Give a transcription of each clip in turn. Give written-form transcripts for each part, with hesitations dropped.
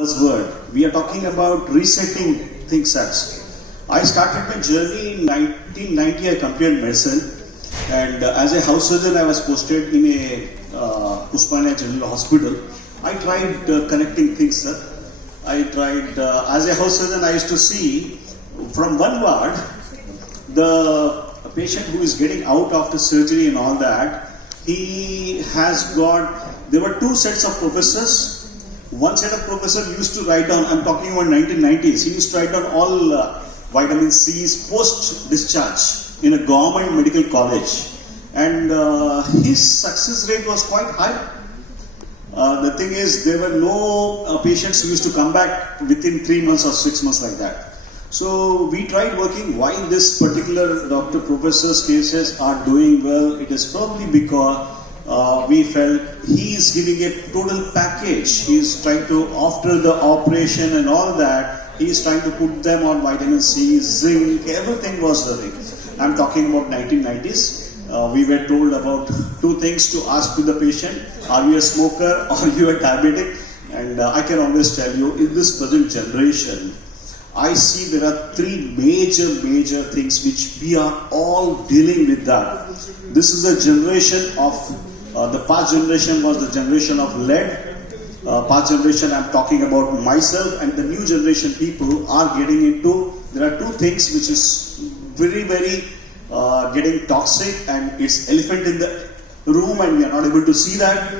Buzzword. We are talking about resetting things as. I started my journey in 1990. I completed medicine, and as a house surgeon, I was posted in a Usmania General Hospital. I tried connecting things, sir. I tried as a house surgeon. I used to see from one ward the patient who is getting out after surgery and all that. He has got. There were two sets of professors. One set of professor used to write down, I'm talking about 1990s, he used to write down all vitamin C's post-discharge in a government medical college. And his success rate was quite high. The thing is, there were no patients who used to come back within 3 months or 6 months like that. So we tried working why this particular doctor professor's cases are doing well. It is probably because we felt he is giving a total package. He is trying to, after the operation and all that, he is trying to put them on vitamin C, zinc, everything was there. I'm talking about 1990s. We were told about two things to ask to the patient. Are you a smoker or are you a diabetic? And I can always tell you, in this present generation, I see there are three major things which we are all dealing with that. This is the generation of the past generation was the generation of lead. Past generation, I'm talking about myself, and the new generation people are getting into. There are two things which is very getting toxic, and it's elephant in the room, and we are not able to see that.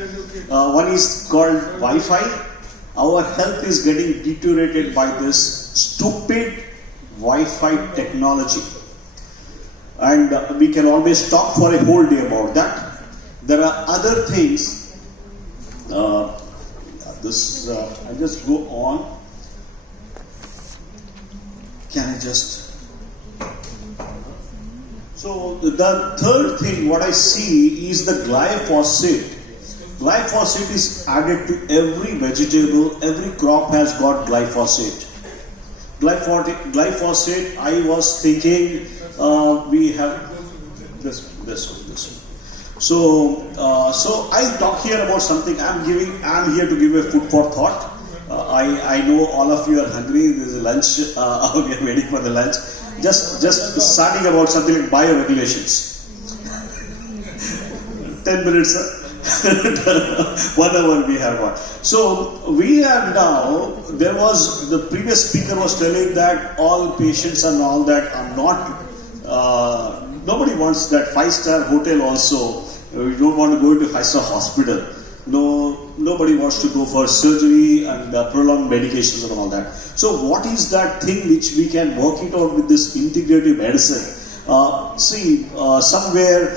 One is called Wi-Fi. Our health is getting deteriorated by this stupid Wi-Fi technology, and we can always talk for a whole day about that. There are other things. I just go on. Can I just? So the third thing, what I see is the glyphosate. Glyphosate is added to every vegetable. Every crop has got glyphosate. Glyphosate. I was thinking we have this one. So I talk here about something. I'm here to give a food for thought. I know all of you are hungry. There's a lunch. We are waiting for the lunch. Just starting about something like bioregulations. 10 minutes, sir. 1 hour we have one. So we are now. There was the previous speaker was telling that all patients and all that are not. Nobody wants that 5-star hotel also. We don't want to go into 5-star hospital. Nobody wants to go for surgery and prolonged medications and all that. So what is that thing which we can work it out with this integrative medicine? Somewhere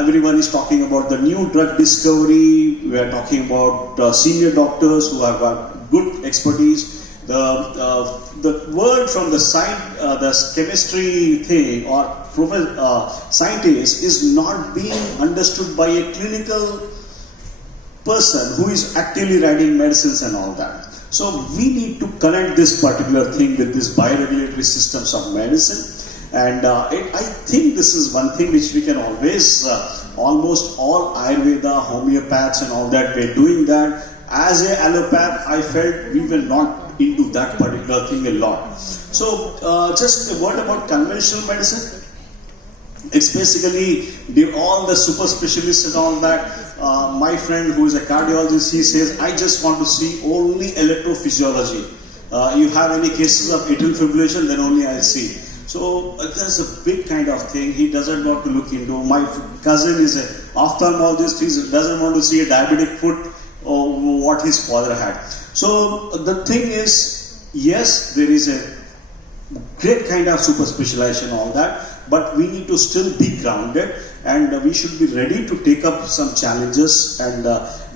everyone is talking about the new drug discovery. We are talking about senior doctors who have got good expertise. The word from the chemistry thing or scientist is not being understood by a clinical person who is actively writing medicines and all that. So we need to connect this particular thing with these bioregulatory systems of medicine. And I think this is one thing which we can always, almost all Ayurveda, homeopaths and all that, we're doing that. As a allopath, I felt we were not into that particular thing a lot. So just a word about conventional medicine. It's basically all the super specialists and all that. My friend who is a cardiologist, he says, I just want to see only electrophysiology. You have any cases of atrial fibrillation, then only I'll see. So there's a big kind of thing he doesn't want to look into. My cousin is an ophthalmologist. He doesn't want to see a diabetic foot or what his father had. So the thing is, yes, there is a great kind of super specialization, all that, but we need to still be grounded, and we should be ready to take up some challenges. And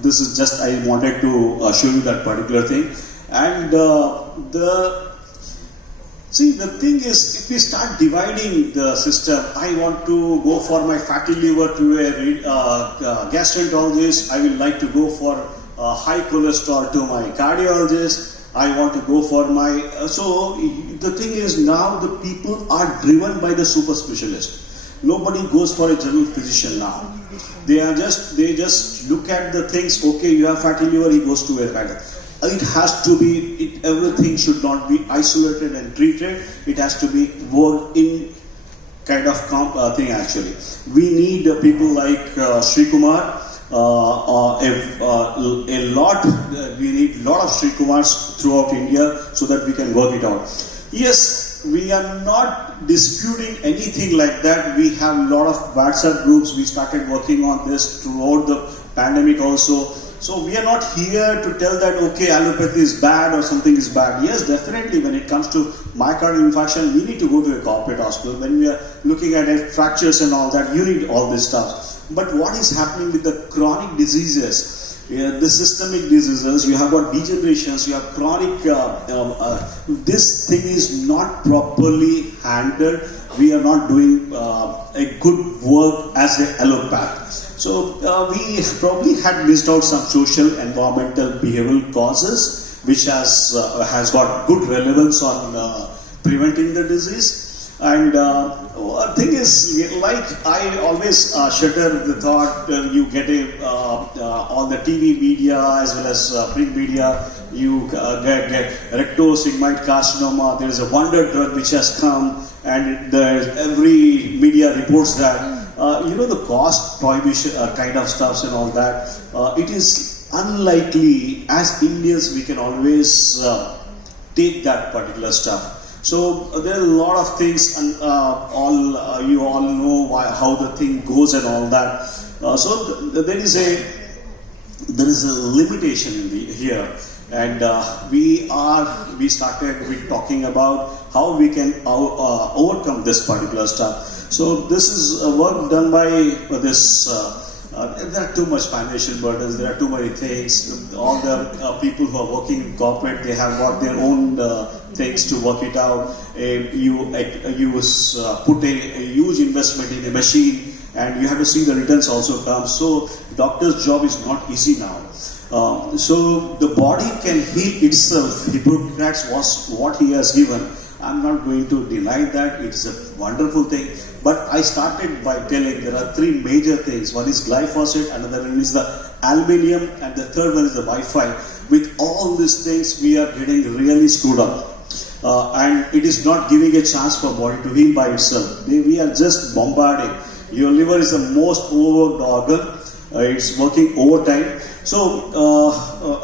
this is just, I wanted to show you that particular thing. And the thing is, if we start dividing the system, I want to go for my fatty liver to a gastroenterologist. I will like to go for high cholesterol to my cardiologist. I want to go for my... So the thing is, now the people are driven by the super specialist. Nobody goes for a general physician now. They just look at the things. Okay, you have fatty liver, he goes to a cardiologist. it has to be, everything should not be isolated and treated. It has to be worked in kind of thing actually. We need people like Sri Kumar, we need a lot of Sri Kumars throughout India so that we can work it out. Yes, we are not disputing anything like that. We have a lot of WhatsApp groups. We started working on this throughout the pandemic also. So we are not here to tell that, okay, allopathy is bad or something is bad. Yes, definitely when it comes to myocardial infarction, we need to go to a corporate hospital. When we are looking at fractures and all that, you need all this stuff. But what is happening with the chronic diseases? The systemic diseases, you have got degenerations, you have chronic, this thing is not properly handled. We are not doing a good work as an allopath. So we probably had missed out some social, environmental, behavioral causes, which has got good relevance on preventing the disease. And the thing is, like I always shudder the thought, you get all the TV media as well as print media, you get rectosigmoid carcinoma. There is a wonder drug which has come, and every media reports that. The cost prohibition kind of stuffs and all that. It is unlikely, as Indians, we can always take that particular stuff. So there are a lot of things, and you all know how the thing goes and all that. So there is a limitation here, and we started with talking about how we can overcome this particular stuff. So this is work done by this. There are too much financial burdens. There are too many things. All the people who are working in corporate, they have got their own things to work it out. You put a huge investment in a machine, and you have to see the returns also come. So doctor's job is not easy now. So the body can heal itself. Hippocrates was what he has given. I'm not going to deny that. It's a wonderful thing. But I started by telling there are three major things. One is glyphosate, another one is the aluminium, and the third one is the Wi-Fi. With all these things, we are getting really screwed up. And it is not giving a chance for body to heal by itself. We are just bombarding. Your liver is the most overworked organ. It's working overtime. So,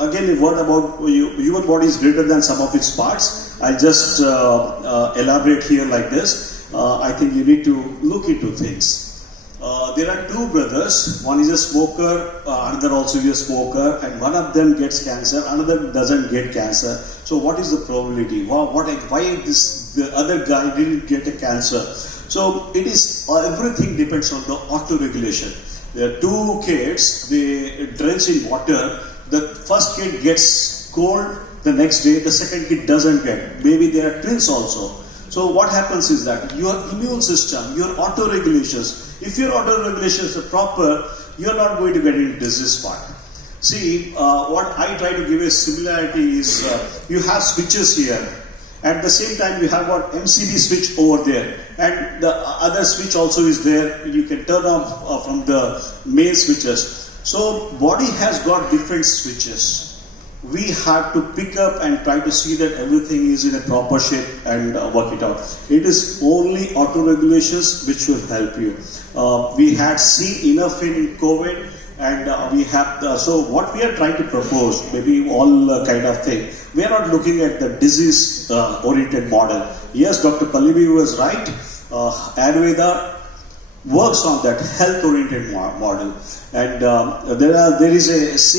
again, a word about human body is greater than some of its parts. I'll just elaborate here like this. I think you need to look into things. There are two brothers. One is a smoker, another also is a smoker, and one of them gets cancer, another doesn't get cancer. So what is the probability? Why the other guy didn't get a cancer? So it is, everything depends on the auto-regulation. There are two kids, they drench in water. The first kid gets cold, the next day the second kid doesn't get. Maybe they are twins also. So what happens is that your immune system, your auto-regulations, if your auto-regulations are proper, you're not going to get into disease part. See, what I try to give a similarity is, you have switches here. At the same time, you have got MCB switch over there. And the other switch also is there. You can turn off from the main switches. So, body has got different switches. We have to pick up and try to see that everything is in a proper shape and work it out. It is only auto-regulations which will help you. We had seen enough in COVID, and we have, so what we are trying to propose, maybe all kind of thing, we are not looking at the disease-oriented model. Yes, Dr. Palibi was right. Ayurveda works on that health-oriented model, and there is as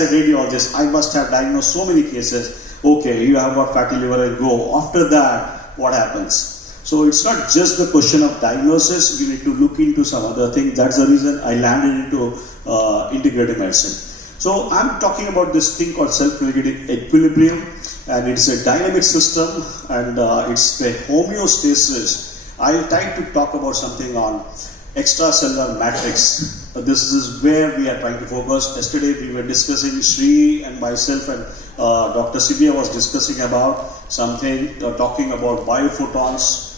a radiologist, I must have diagnosed so many cases. Okay, you have got fatty liver and go. After that, what happens? So it's not just the question of diagnosis. You need to look into some other things. That's the reason I landed into integrative medicine. So I'm talking about this thing called self-regulating equilibrium, and it's a dynamic system, and it's the homeostasis. I'll try to talk about something on extracellular matrix. This is where we are trying to focus. Yesterday we were discussing, Sri and myself and Dr. Sibia was discussing about something, talking about biophotons.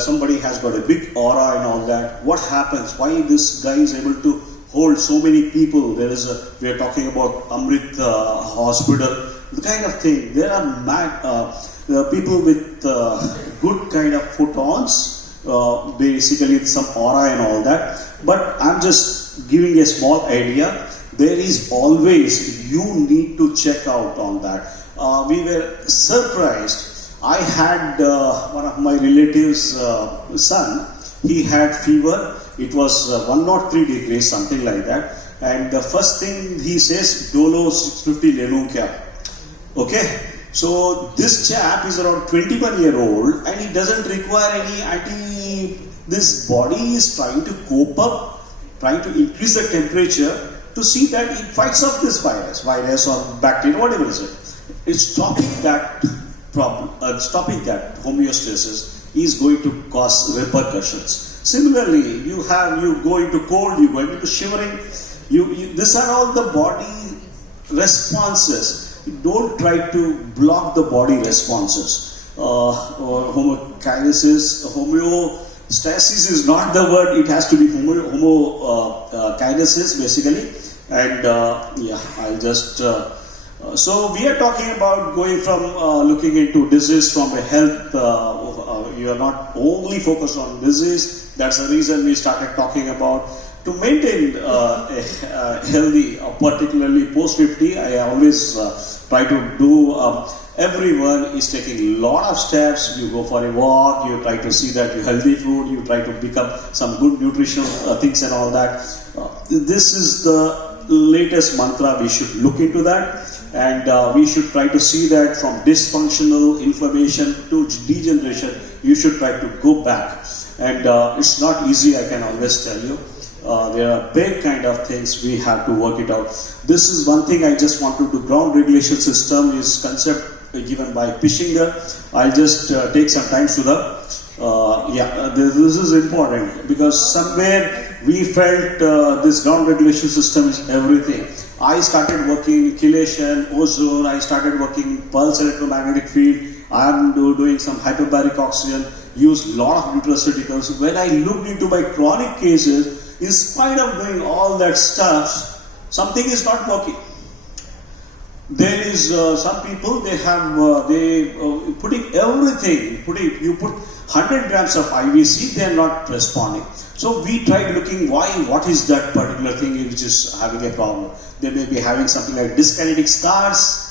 Somebody has got a big aura and all that. What happens? Why this guy is able to hold so many people. We are talking about Amrit Hospital, the kind of thing. There are people with good kind of photons, basically some aura and all that. But I'm just giving a small idea. There is always, you need to check out on that. We were surprised. I had one of my relatives' son. He had fever. It was 103 degrees, something like that. And the first thing he says, Dolo 650 lenu kya? Okay. So this chap is around 21-year-old and he doesn't require any this body is trying to cope up, trying to increase the temperature to see that it fights off this virus or bacteria, whatever it is. It's stopping that problem, stopping that homeostasis is going to cause repercussions. Similarly, you go into cold, you go into shivering. These are all the body responses. Don't try to block the body responses. Homeostasis is not the word. It has to be homokinesis basically. And I'll just. So we are talking about going from looking into disease from a health. You are not only focused on disease. That's the reason we started talking about to maintain a healthy, particularly post 50. I always try to do. Everyone is taking a lot of steps. You go for a walk. You try to see that you healthy food. You try to pick up some good nutritional things and all that. This is the latest mantra. We should look into that. And we should try to see that from dysfunctional inflammation to degeneration, you should try to go back. And it's not easy, I can always tell you. There are big kind of things we have to work it out. This is one thing I just want to do. Ground regulation system is concept given by Pishinger. I'll just take some time to this is important because somewhere we felt this ground regulation system is everything. I started working chelation, ozone, I started working pulse electromagnetic field, I am doing some hyperbaric oxygen, use a lot of nutraceuticals. When I looked into my chronic cases, in spite of doing all that stuff, something is not working. There is some people, they putting everything, you put 100 grams of IVC, they are not responding. So we tried looking what is that particular thing which is having a problem. They may be having something like dyskinetic scars,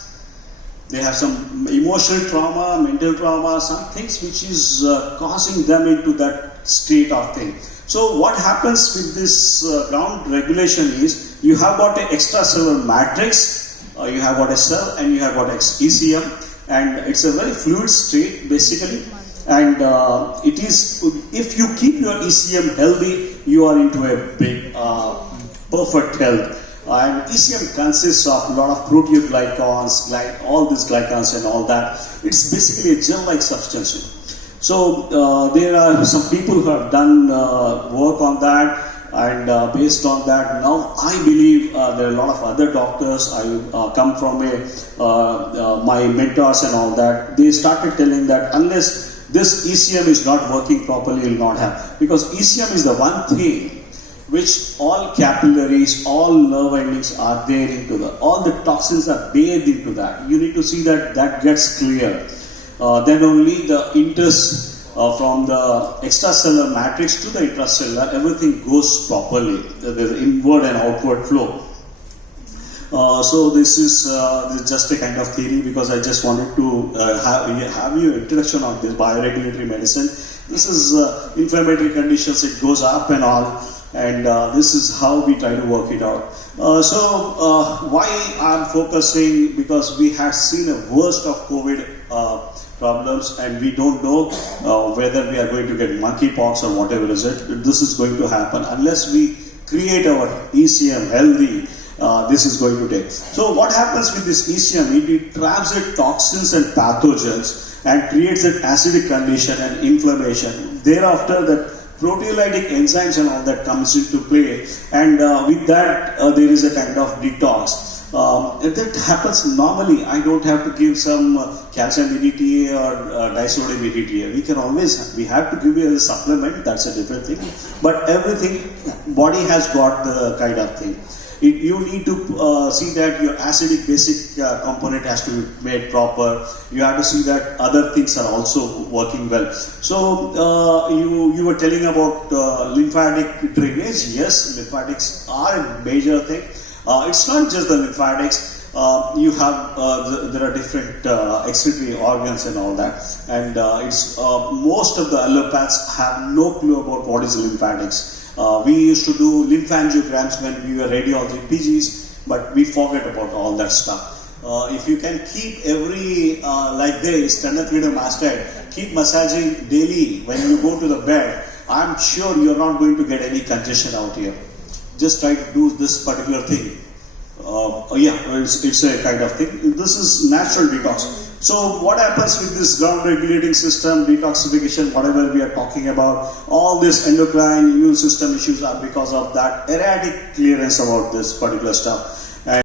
they have some emotional trauma, mental trauma, some things which is causing them into that state of thing. So what happens with this ground regulation is, you have got an extracellular matrix, you have got a cell and you have got ECM, and it's a very fluid state basically. And it is, if you keep your ECM healthy, you are into a big, perfect health. And ECM consists of a lot of proteoglycans, all these glycans and all that. It's basically a gel-like substance. So there are some people who have done work on that, and based on that, now I believe there are a lot of other doctors. I come from my mentors and all that. They started telling that unless this ECM is not working properly, you will not have. Because ECM is the one thing which all capillaries, all nerve endings are there into that. All the toxins are bathed into that. You need to see that that gets clear. Then only the from the extracellular matrix to the intracellular, everything goes properly. There's inward and outward flow. So this is just a kind of theory, because I just wanted to have you introduction on this bioregulatory medicine. This is inflammatory conditions, it goes up and all, and this is how we try to work it out. Why I'm focusing, because we had seen a worst of COVID problems, and we don't know whether we are going to get monkeypox or whatever is it. This is going to happen unless we create our ECM healthy. This is going to take. So what happens with this ECM? It traps the toxins and pathogens and creates an acidic condition and inflammation. Thereafter, the proteolytic enzymes and all that comes into play, and with that there is a kind of detox. That happens normally. I don't have to give some calcium EDTA or disodium EDTA. We have to give you as a supplement, that's a different thing. But everything, body has got the kind of thing. You need to see that your acidic basic component has to be made proper. You have to see that other things are also working well. So you were telling about lymphatic drainage. Yes, lymphatics are a major thing. It's not just the lymphatics. You have there are different excretory organs and all that, and it's most of the allopaths have no clue about what is lymphatics. We used to do lymphangiograms when we were radiology PGs, but we forget about all that stuff. If you can keep every like this, tenofluramide, keep massaging daily when you go to the bed, I'm sure you're not going to get any congestion out here. Just try to do this particular thing. It's a kind of thing. This is natural detox. So what happens with this ground regulating system, detoxification, whatever we are talking about, all this endocrine, immune system issues are because of that erratic clearance about this particular stuff.